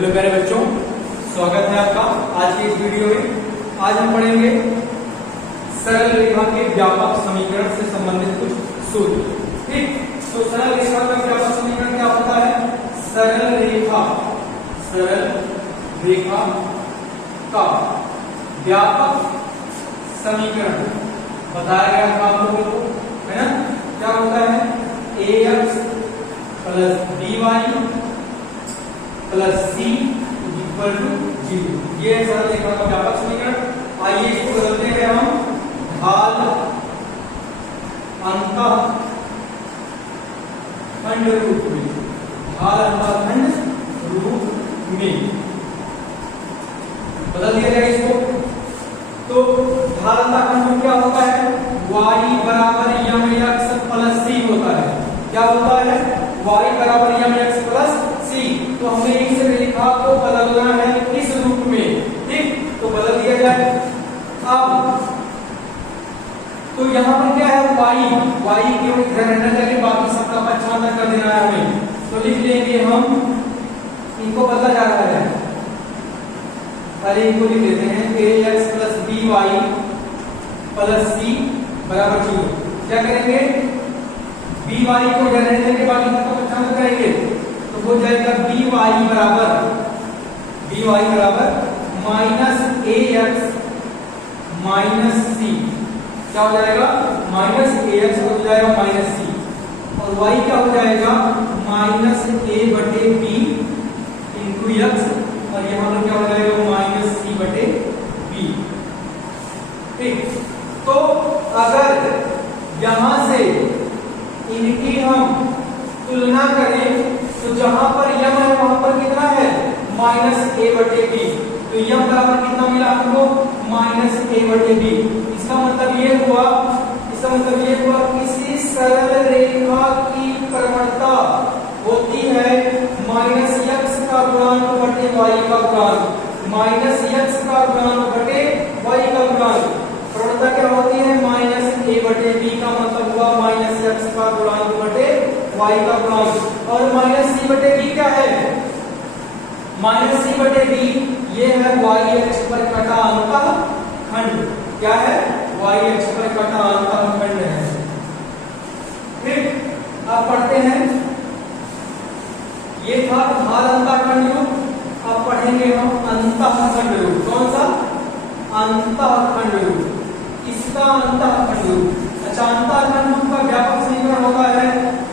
Hello प्यारे बच्चों, स्वागत है आपका आज की इस वीडियो में। आज हम पढ़ेंगे सरल रेखा के व्यापक समीकरण से संबंधित कुछ सूत्र। ठीक, तो सरल रेखा का व्यापक समीकरण क्या होता है? सरल रेखा का व्यापक समीकरण बताया गया था आप लोगों को, है ना? क्या होता है? ax plus by plus c equal to 0। ये है सरल रेखा का व्यापक समीकरण। आइए इसको बदलते हैं हम ढाल अंतःखंड रूप में। ढाल अंतःखंड रूप में बदल दिया जाए इसको। तो ढाल अंतःखंड रूप क्या होता है? y बराबर mx प्लस c होता है। क्या होता है? y बराबर mx प्लस c। तो हमने इस रेखा को बदलना है इस रूप में। ठीक, तो बदल दिया जाए। अब तो यहाँ पर क्या है? y केवल इधर रहना चाहिए, बाकी सबका पक्षांतर कर देना है हमें। तो लिख लेंगे हम, इनको बदला जा रहा है। पहले इनको लिख लेते हैं ax plus by plus c बराबर 0। क्या करेंगे? by को इधर रहने देंगे, बाकी सबका पक्षांतर करेंगे। तो हो जाएगा by बराबर माइनस ax माइनस c। क्या हो जाएगा? माइनस ax हो जाएगा माइनस c, और y क्या हो जाएगा? माइनस a बटे b इंटू x, और यहाँ पर क्या हो जाएगा? माइनस c बटे b। ठीक, तो अगर यहां से इनकी हम तुलना करें तो जहां पर यम है वहां पर कितना है? माइनस a बटे b। तो यम बराबर कितना मिला हमको? माइनस a बटे b। इसका मतलब ये हुआ किसी सरल रेखा की प्रवणता होती है माइनस x का गुणांक बटे y का गुणांक। माइनस x का गुणांक बटे y का गुणांक। प्रवणता क्या होती है? माइनस a बटे b का मतलब हुआ माइनस x का गुणांक बटे y का गुणांक। और माइनस c बटे b क्या है? माइनस c बटे b ये है y अक्ष पर कटा अंतःखंड। क्या है? y अक्ष पर कटा अंतःखंड है। ठीक, अब पढ़ते हैं। ये था ढाल अंतःखंड रूप। अब पढ़ेंगे हम अंतःखंड रूप। कौन सा? अंतःखंड रूप। इसका अंतःखंड रूप। अच्छा, अंतःखंड रूप का व्यापक समीकरण होता है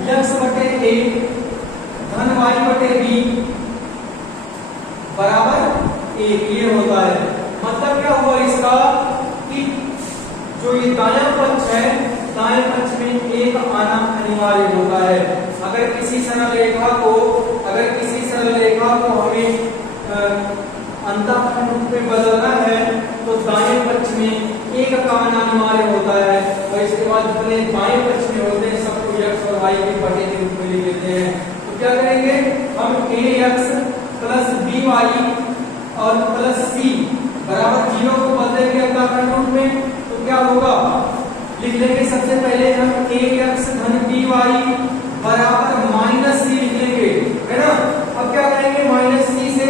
x बटे a धन y बटे b बराबर 1। ये होता है। मतलब क्या हुआ इसका कि जो ये दायां पक्ष है, दाएं पक्ष में एक आना अनिवार्य होता है। अगर किसी सरल रेखा को हमें अंतःखंड रूप में बदलना है तो दाएं पक्ष में एक का आना अनिवार्य होता है, और इसके बाद अपने बाएं पक्ष में होते हैं सबको x और y के बटे के रूप में लिख लेते हैं। तो क्या करेंगे हम? ax प्लस by और प्लस c बराबर 0 को बदलेंगे अंतःखंड रूप में। तो क्या होगा? लिख लेंगे सबसे पहले हम ax धन by बराबर माइनस c लिख लेंगे, है ना? अब क्या करेंगे? माइनस c से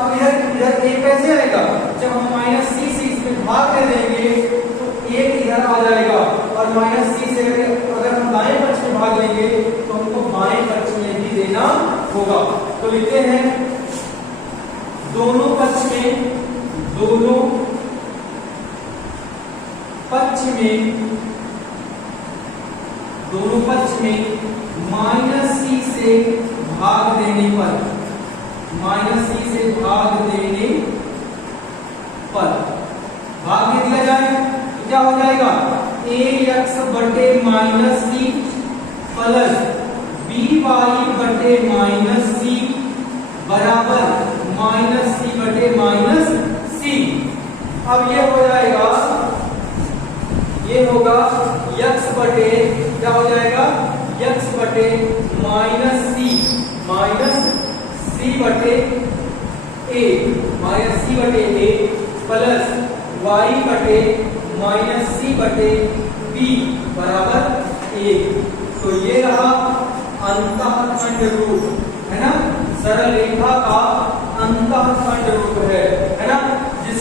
अब इधर एक कैसे आएगा? जब हम माइनस c से इसमें भाग दे देंगे तो एक इधर आ जाएगा, और माइनस c से अगर हम दाएं पक्ष में भाग लेंगे तो हमको बाएं पक्ष में भी देना होगा। तो लिखते हैं दोनों पक्ष में माइनस c से भाग देने पर भाग दे दिया जाए तो क्या हो जाएगा? ax बटे माइनस c प्लस by बटे माइनस c बराबर माइनस c बटे माइनस c। अब ये हो जाएगा, ये होगा x बटे, क्या हो जाएगा? x बटे माइनस c बटे a प्लस y बटे माइनस c बटे b बराबर 1। तो ये रहा अंतःखंड रूप, है ना? सरल रेखा का अंत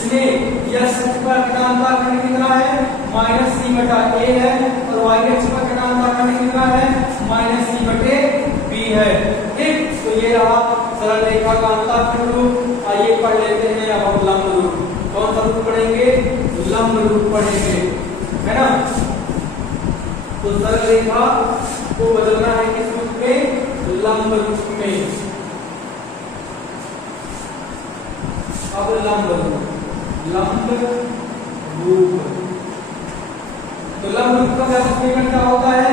इसमें यक्स का कितना खंड कितना है माइनस सी बटा ए है और वाई अक्ष का कितना खंड कितना है माइनस सी बटे बी है। ठीक, तो ये रहा सरल रेखा का अंतःखंड रूप। आइए पढ़ लेते हैं अब हम लंब रूप। कौन सा रूप पढ़ेंगे? लंब रूप पढ़ेंगे, है ना। तो सरल रेखा को बदलना है किस रूप में? लंब रूप में। अब लंब रूप, लंब रूप, तो लंब रूप का व्यापक क्या होता है?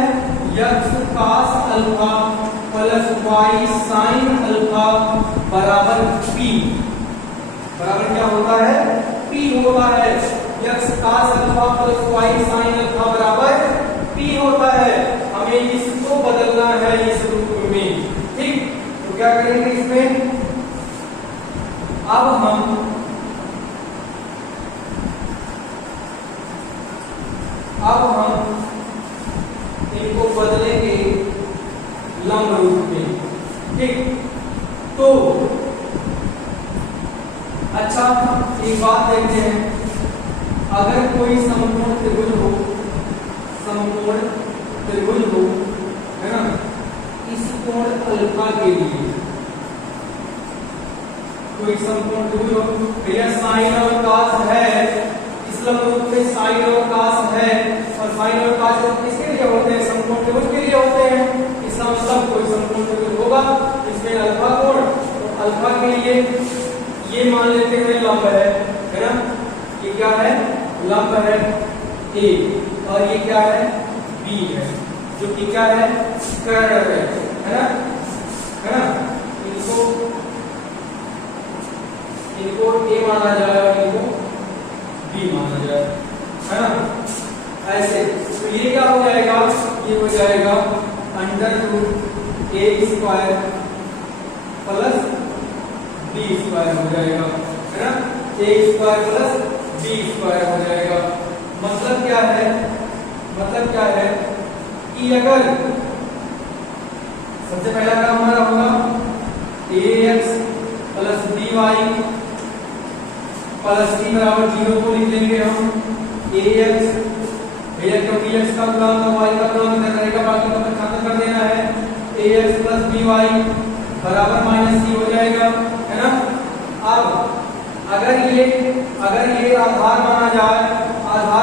X cos alpha plus y sine alpha बराबर पी। बराबर क्या होता है? पी होता है। X cos alpha plus y sine alpha बराबर पी होता है। हमें इसको बदलना है इस रूप में। ठीक, तो क्या करेंगे इसमें? अब हम इनको बदलेंगे लंब रूप में। ठीक, तो अच्छा एक बात देखते हैं, अगर कोई समकोण त्रिभुज हो, समकोण त्रिभुज हो, है ना, इस कोण अल्फा के लिए कोई समकोण त्रिभुज हो, भैया साइन और कास है, इस लंब रूप में साइन और कास है, और साइन और कास किसके लिए होते हैं? समकोण त्रिभुज के लिए होते हैं। इसका मतलब कोई समकोण त्रिभुज होगा इसमें अल्फा कोण, तो अल्फा के लिए ये मान लेते हैं लंब है ना, ये क्या है? लंब है ए, और ये क्या है? बी है, जो कि क्या है? कर्ण है ना, है ना। इनको ए माना जाए और इनको बी माना जाए, है ना। ऐसे तो ये क्या हो जाएगा? ये हो जाएगा under root a square plus b square हो जाएगा, है ना। ए स्क्वायर प्लस बी स्क्वायर हो जाएगा। मतलब क्या है? मतलब क्या है कि अगर सबसे पहला काम हमारा होगा ax plus by plus T बराबर 0 को लिख लेंगे हम। ax भैया क्योंकि x का गुणांक और y का गुणांक इधर रहेगा, बाकी का खत्म कर देना है। ax प्लस by बराबर माइनस सी हो जाएगा, है ना। अब अगर ये आधार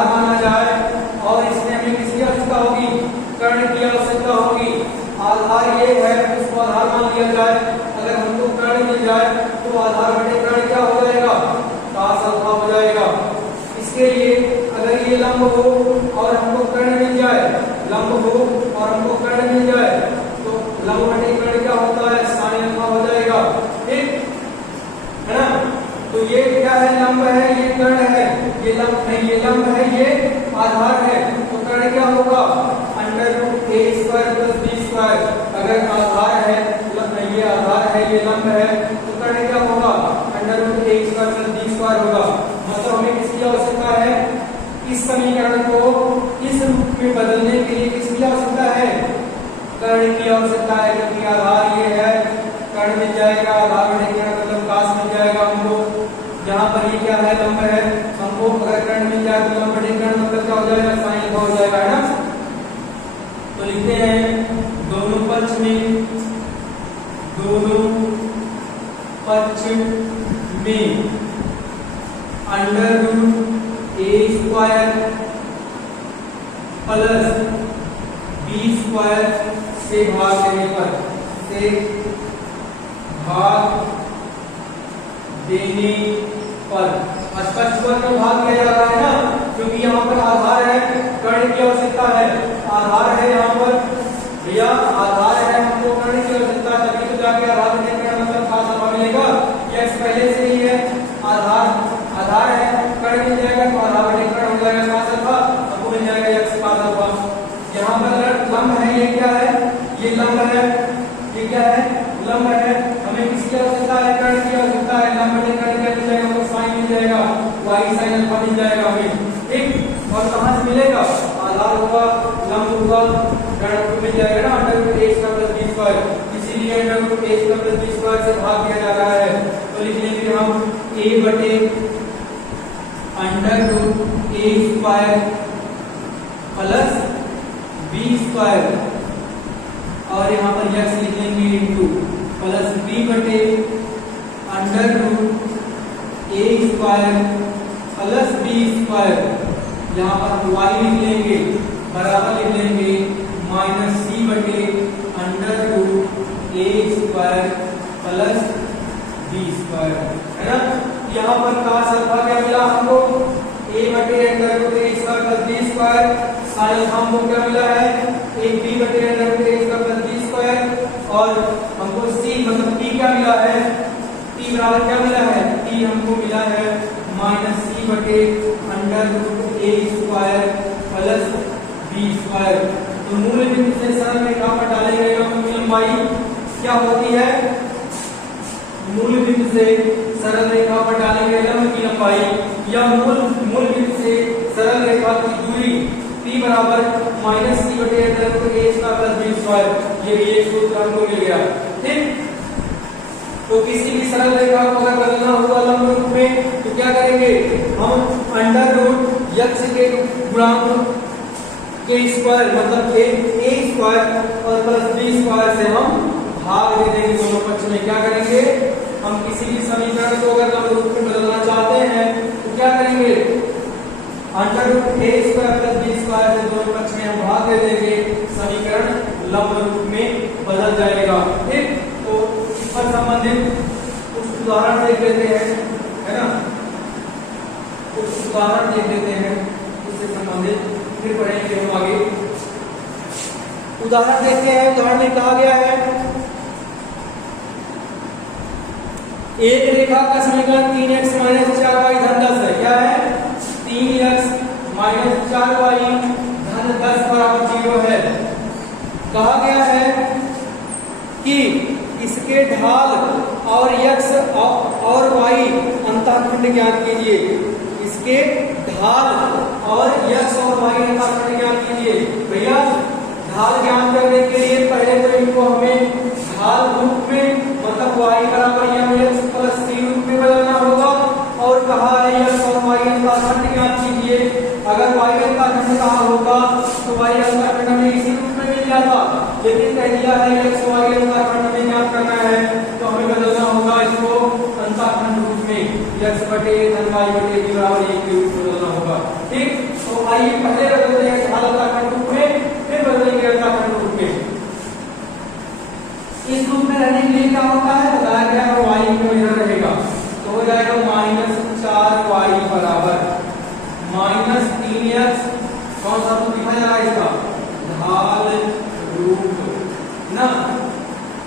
माना जाए और इसमें हमें किसकी आवश्यकता होगी? कर्ण की आवश्यकता होगी। आधार ये है, उसको आधार मान लिया जाए। अगर हमको कर्ण मिल जाए तो आधार बटे कर्ण क्या हो जाएगा? कास अल्फा हो जाएगा। इसके लिए अगर ये लंब हो और हमको कर्ण मिल जाए, लंब हो और हमको कर्ण मिल जाए, तो लंब बटे कर्ण क्या होता है? साइन अल्फा हो जाएगा। ठीक है ना। तो ये क्या है? लंब है, ये कर्ण है। ये लंब है, ये लंब है, ये आधार है। तो कर्ण क्या होगा? Under root a square plus b square. अगर आधार है, ये आधार है, ये लंब है, तो कर्ण क्या होगा? Under root a square plus b square होगा। मतलब हमें किसकी आवश्यकता है? इस समीकरण को इस रूप में बदलने के लिए किसकी आवश्यकता है? कर्ण की आवश्यकता है, क्योंकि आधार ये है, कर्ण मिल जाएगा, आधार बटे कर्ण मतलब कास मिल जाएगा हमको। जहां पर ये क्या है? लंब है, हमको अगर कर्ण मिल जाए तो लंब बटे कर्ण मतलब क्या हो जाएगा? साइन अल्फा हो जाएगा, है ना। तो लिखते हैं दोनों पक्ष में under root a square plus b square से भाग देने पर स्पष्ट रूप में भाग किया जा रहा है ना, क्योंकि यहाँ पर आधार है, कर्ण की आवश्यकता है। आधार है यहाँ पर भैया, आधार है, हमको कर्ण की आवश्यकता है, तभी तो जाके आधार देखेगा मतलब खास अल्फा मिलेगा। ये पहले से ही है, आधार है, कर्ण मिल जाएगा तो आधार बटे कर्ण हो जाएगा खास अल्फा, हमको मिल जाएगा x खास अल्फा। यहाँ पर लंब है, ये क्या है? ये लंब है, ये क्या है? लंब है। हमें किसकी आवश्यकता है? कर्ण की आवश्यकता है। लंब बटे कर्ण क्या मिल जाएगा? हमको साइन मिल जाएगा, y sin अल्फा मिल जाएगा हमें। ठीक, और कहां से मिलेगा? आधार होगा, लंब होगा, कर्ण को मिल जाएगा ना, under root a square plus b square. इसीलिए under root a square plus b square से भाग किया जा रहा है। तो लिख लेंगे हम a बटे स्क्वायर प्लस बी स्क्वायर और यहाँ पर यक्स लिख लेंगे इंटू प्लस बी बटे under root a square plus b square, यहाँ पर वाई लिख लेंगे बराबर लिख लेंगे माइनस सी बटे under root a square plus b square, है ना। यहाँ पर cos अल्फा क्या मिला हमको, a बटे under root a square plus b square, sine alpha हमको क्या मिला है, एक b बटे under root a square plus b square, और हमको c मतलब t क्या मिला है, t बराबर क्या मिला है, t हमको मिला है माइनस सी बटे under root a square plus b square. तो मूल बिंदु से सरल रेखा पर डालेंगे लंब लंबाई क्या होती है, मूल बिंदु से सरल रेखा पर डालेंगे लंब की लंबाई या मूल बिंदु से सरल रेखा की दूरी p बराबर माइनस सी बटे under root a square plus b square, ये भी एक सूत्र हमको मिल गया। ठीक, तो किसी भी सरल रेखा को अगर बदलना होगा लंब रूप में तो क्या करेंगे, हम अंडर रूट यक्स के गुणांक के स्क्वायर मतलब ए स्क्वायर और प्लस बी स्क्वायर से हम भाग दे देंगे दोनों पक्ष में। क्या करेंगे, हम किसी भी समीकरण को अगर लंब रूप में बदलना चाहते हैं तो क्या करेंगे, under root a square plus b square से दोनों पक्ष में हम भाग दे देंगे, समीकरण लंब रूप में बदल जाएगा। ठीक, तो इस पर संबंधित कुछ उदाहरण देख लेते हैं, है ना, कुछ उदाहरण देख लेते हैं, इससे संबंधित फिर पढ़ेंगे हम आगे। उदाहरण देखते हैं, उदाहरण में कहा गया है एक रेखा का समीकरण 3x माइनस 4y धन 10 है। क्या है, 3x माइनस 4y धन 10 बराबर 0 है। कहा गया है कि इसके ढाल और x और y अंतःखंड ज्ञात कीजिए। इसके ढाल और x और y अंतःखंड ज्ञात कीजिए। भैया ढाल ज्ञात करने के लिए पहले तो इनको हमें ढाल रूप में मतलब y बराबर mx प्लस c रूप में बदलना होगा, और कहा है x और y अंतःखंड ज्ञात कीजिए। अगर y अंतःखंड कहा होगा तो y अंतःखंड हमें इसी रूप में मिल जाता, लेकिन कह दिया है x और y अंतःखंड में ज्ञात करना है तो हमें बदलना होगा इसको अंतःखंड रूप में, x बटे धन y बटे b बराबर 1 के रूप में बदलना होगा। ठीक, तो आइए पहले बदलते हैं ढाल अंतःखंड रूप में, फिर बदलेंगे अंतःखंड रूप में। इस रूप में रहने के लिए क्या होता है, बताया गया है y को इधर रहेगा तो हो जाएगा माइनस 4y बराबर माइनस 3x, कौन सा रूप लिखा जा रहा है इसका, ढाल रूप ना,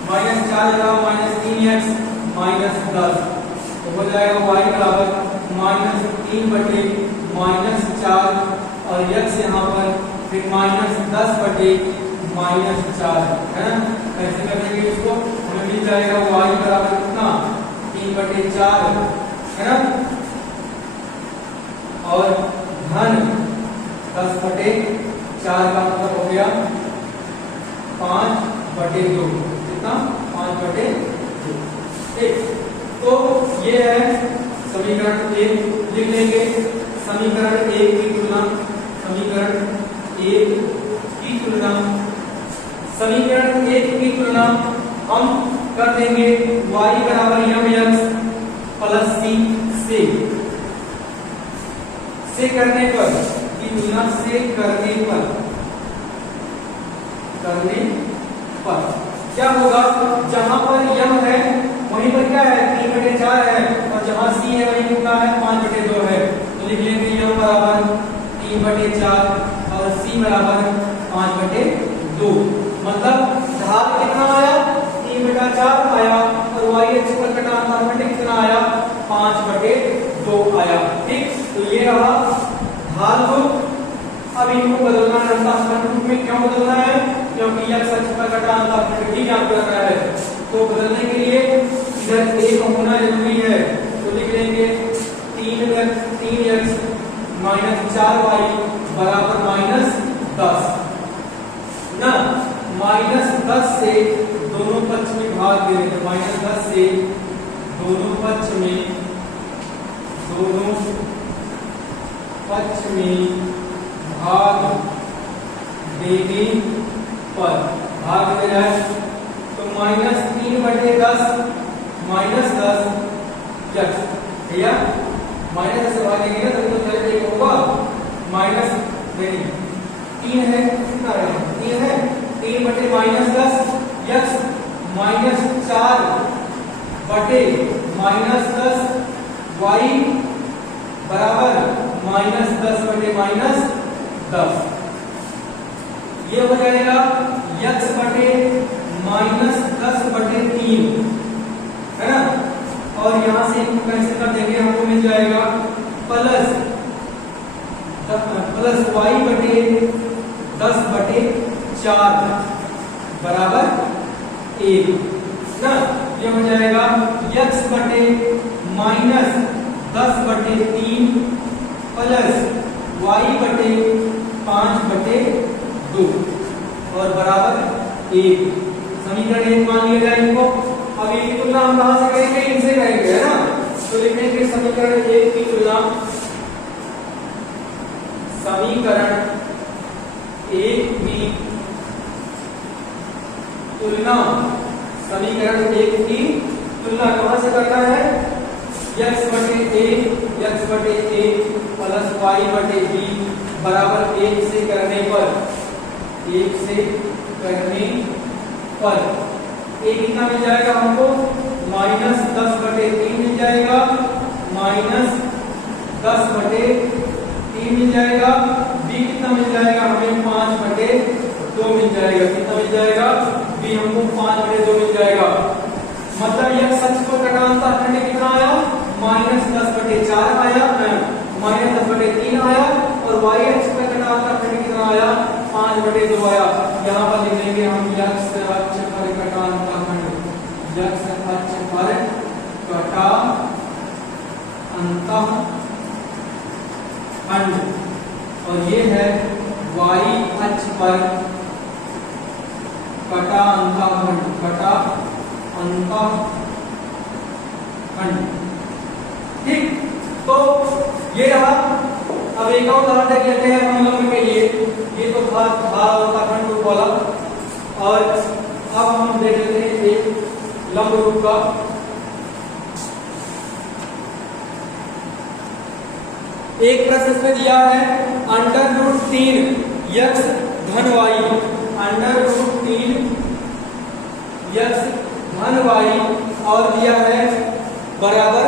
माइनस 4 जगह माइनस 3x माइनस 10 तो हो जाएगा y बराबर माइनस 3 बटे माइनस 4 और x यहाँ पर फिर माइनस 10 बटे माइनस 4 है ना। ऐसे कर देंगे इसको, हमें मिल जाएगा y बराबर कितना 3 बटे 4 है ना, और धन 10 बटे 4 का मतलब हो गया 5 बटे 2, कितना 5 बटे 2। ठीक, तो ये है समीकरण 1 लिख लेंगे। समीकरण 1 की तुलना समीकरण 1 की तुलना समीकरण 1 की तुलना हम कर देंगे y बराबर mx प्लस c से करने पर की तुलना से करने पर क्या होगा, जहां पर m है वहीं पर क्या है 3 बटे 4 है, और जहां c है वहीं कितना है 5 बटे 2 है। तो लिख लेंगे m बराबर 3 बटे 4 और c बराबर 5 बटे 2। मतलब ढाल कितना आया 3 बटा 4 आया और y एक्स पर कटा अंतःखंड कितना आया 5 बटे 2 आया। ठीक, तो ये रहा ढाल रूप। अब इनको बदलना है अंतःखंड रूप में। क्यों बदलना है, क्योंकि x अक्ष पर कटा अंतःखंड भी ज्ञात करना है, तो बदलने के लिए इधर एक होना जरूरी है। तो लिख लेंगे 3x माइनस 4y बराबर माइनस 10 ना, माइनस 10 से दोनों पक्ष में भाग दे रहे हैं, माइनस 10 से दोनों पक्ष में दोनों पक्ष में भाग देने पर भाग दे रहा है तो -3/10 -10 यक्स भैया -10 से भाग देंगे तो पहले एक होगा माइनस नहीं 3 है कितना है 3 है 3/-10 यक्स -4/-10 y बराबर -10/-10 ये हो जाएगा यक्स बटे -10/3 है ना। और यहां से इनको कैंसिल कर देंगे हमको मिल जाएगा प्लस y/10/4 बराबर 1 ना। ये हो जाएगा यक्स बटे -10/3 प्लस y/5/2 और बराबर 1। समीकरण 1 मान लिया जाए इनको। अब ये तुलना हम कहां से करेंगे इनसे करेंगे है ना। तो लिखेंगे समीकरण 1 की तुलना समीकरण 1 की तुलना समीकरण 1 की तुलना कहां से करना है x/a प्लस y/b बराबर 1 से करने पर एक कितना मिल जाएगा हमको -10/3 मिल जाएगा -10/3 मिल जाएगा। b कितना मिल जाएगा हमें 5/2 मिल जाएगा। कितना मिल जाएगा b हमको 5/2 मिल जाएगा। मतलब यह सच को घटाता खंड कितना आया -10/4 आया -10/3 आया और y अक्ष पर घटाता खंड कितना आया 5/2 आया। यहाँ पर लिख लेंगे हम x अक्ष पर घटाता खंड x अक्ष पर घटाता खंड और ये है y अक्ष पर घटाता खंड। ठीक तो ये रहा। अब एक और उदाहरण देख लेते हैं हम लोगों के लिए। ये तो था खंड रूप वाला और अब हम देख लेते हैं एक लंब रूप का। एक प्रश्न इसमें दिया है √3 यक्स धन y √3 यक्स धन y और दिया है बराबर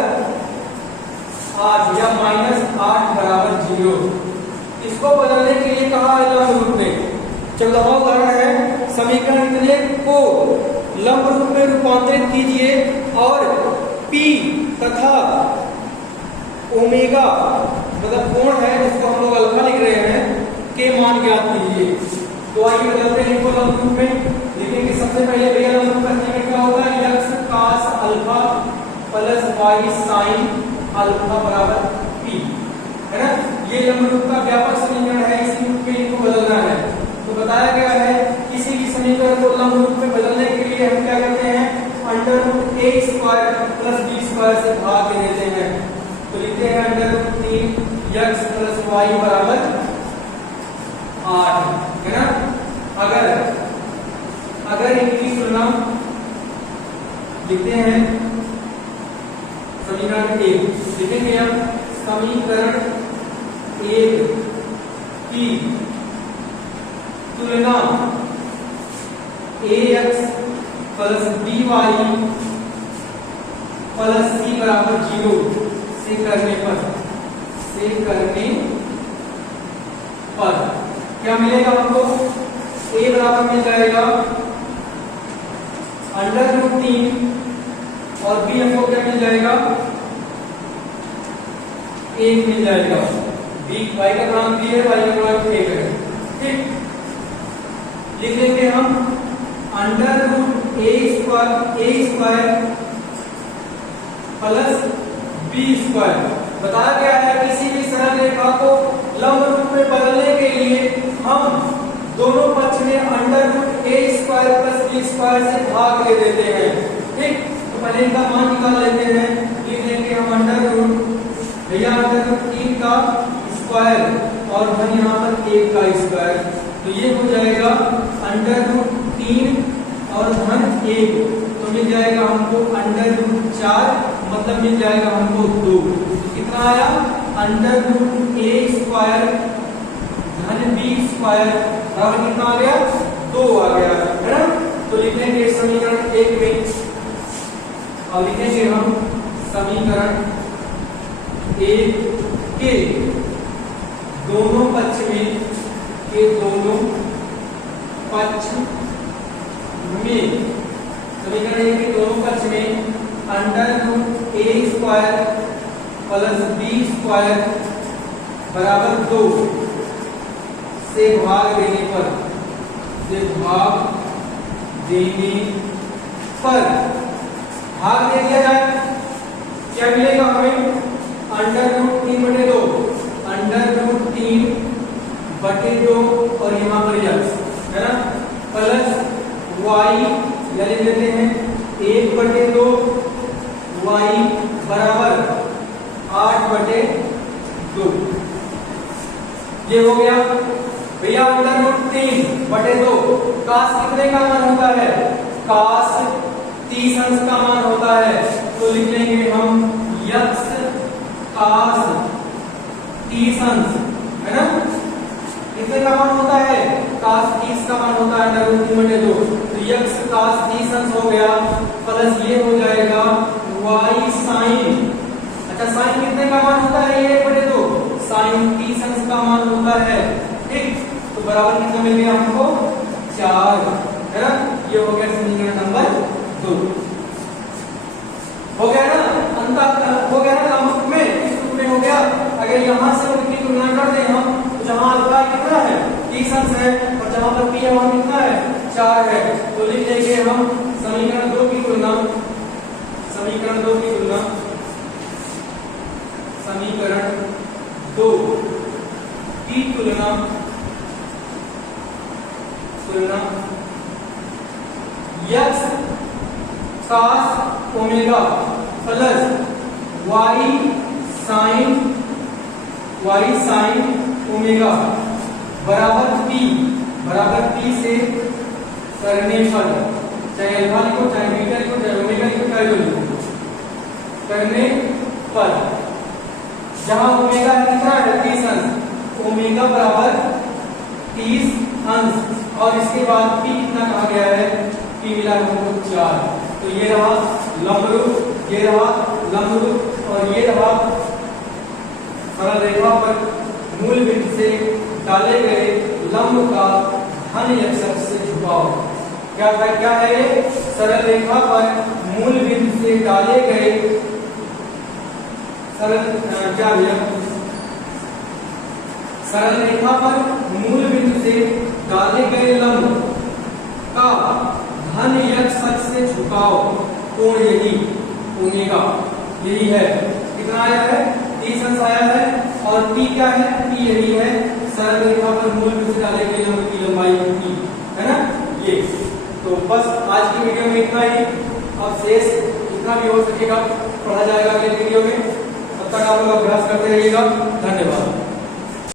8 या -8 बराबर 0। इसको बदलने के लिए कहा है लंब रूप में। 14वां उदाहरण है समीकरण इतने को लंब रूप में रूपांतरित कीजिए और p तथा ओमेगा मतलब कोण है जिसको हम लोग अल्फा लिख रहे हैं के मान ज्ञात कीजिए। तो आइए बदलते हैं इनको लंब रूप में। लिखेंगे सबसे पहले भैया लंब रूप करने में क्या होगा x cos alpha plus y sin alpha बराबर p है ना। ये लंब रूप का व्यापक समीकरण है। इसी रूप में इनको बदलना है। तो बताया गया है किसी भी समीकरण को लंब रूप में बदलने के लिए हम क्या करते हैं √a² प्लस b² से भाग दे देते हैं। तो लिखते हैं √3 x प्लस y बराबर 8 है ना। अगर इनकी तुलना लिखते हैं समीकरण 1 लिखेंगे हम समीकरण 1 की तुलना ax plus by plus c बराबर 0 से करने पर क्या मिलेगा हमको a बराबर मिल जाएगा √3 और b हमको क्या मिल जाएगा 1 मिल जाएगा। b y का मान b है y का मान 1 है। ठीक लिख लेंगे हम √a² प्लस b²। बताया गया है किसी भी सरल रेखा को लंब रूप में बदलने के लिए हम दोनों पक्ष में √a² प्लस b² से भाग दे देते हैं। ठीक तो पहले इनका मान निकाल लेते हैं। लिख देंगे हम √3 का स्क्वायर और धन यहाँ पर 1 का स्क्वायर, तो ये हो जाएगा √3 और धन 1, तो मिल जाएगा हमको √4, मतलब मिल जाएगा हमको 2। कितना आया? √a स्क्वायर धन b स्क्वायर बराबर कितना आ गया? 2 आ गया, है ना। तो लिखेंगे समीकरण 1 में, और लिखेंगे हम समीकरण 1 के दोनों पक्ष में, के दोनों पक्ष में, समीकरण 1 के दोनों पक्ष में √a square plus b square बराबर 2 से भाग देने पर, से भाग देने पर भाग दे दिया जाए, क्या मिलेगा हमें? √3/2, √3/2 और यहाँ पर x, है ना, प्लस y या लिख लेते हैं 1/2 y बराबर 8/2। ये हो गया भैया। √3/2 काश कितने का मान होता है? काश 30 अंश का मान होता है, तो लिख लेंगे हम x काश 30 अंश, है ना। कितने का मान होता है? काश 30 का मान होता है √3/2, तो x काश 30 अंश हो गया, प्लस ये हो जाएगा y साइन, अच्छा साइन कितने का मान होता है? 1/2, साइन 30 अंश का मान होता है, ठीक। तो बराबर कितना मिल गया हमको? 4, है ना। ये हो गया समीकरण नंबर 2। हो गया ना, अंत हो गया ना लंब में, इस रूप में हो गया। अगर यहाँ से उनकी तुलना कर दें हम, तो जहाँ अल्फा कितना है? 30 अंश है, और जहाँ पर p है वहाँ कितना है? 4 है, तो लिख देंगे हम समीकरण 2 की तुलना, समीकरण 2 की तुलना, समीकरण 2 की तुलना x cos omega plus y sin omega बराबर p से करने पर, चाहे अल्फा लिखो, चाहे बीटा लिखो, चाहे ओमेगा लिखो, चाहे जो लिखो, करने पर जहां ओमेगा कितना है? 30 अंश, ओमेगा बराबर 30 अंश, और इसके बाद p कितना कहा गया है? p मिला हमको 4। तो ये रहा लंबरूप, ये रहा लंबरूप, और ये रहा सरल रेखा पर मूल बिंदु से डाले गए लंब का धन x अक्ष से झुकाव। क्या है ये? सरल रेखा पर मूल बिंदु से डाले गए क्या भैया? सरल रेखा पर मूल बिंदु से डाले गए लंब का धन x अक्ष से झुकाव कोण यही ओमेगा, यही है। कितना आया है? 30 अंश आया है, और p क्या है? p यही है सरल रेखा पर मूल बिंदु से डाले गए लंब की लंबाई p, है ना। ये तो बस आज की वीडियो में इतना ही। अब शेष जितना भी हो सकेगा पढ़ा जाएगा अगले वीडियो में। तब तक आप लोग अभ्यास करते रहिएगा। धन्यवाद।